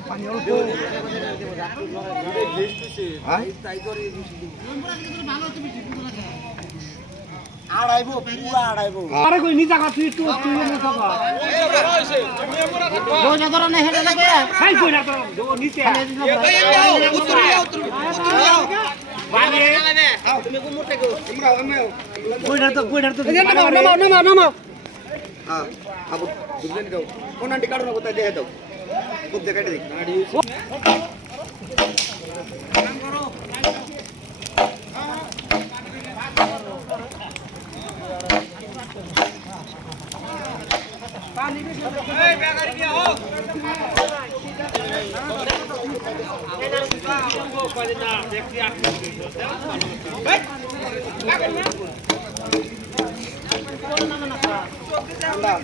পানি অল্প আড়াইবো পুরা আড়াইবো আরে কই নিচা কা তুই তুই নিচা কা দোজা ধরে না হেডে লাগে খাই কই না তো নিচে উত্তর বানে আও তুমি কো মোটে গো তোমরা আমিও কইডার তো নামা হ্যাঁ আবু দুজন দাও কোন আন্টি কাটো না কোথায় দেখে দাও খুব দেখাই দেই গাড়ি কাম করো पानी भी ए बेगारी दिया हो वो पड़ना देखिए आप भाई लागल ना बोलना ना चौक से अल्लाह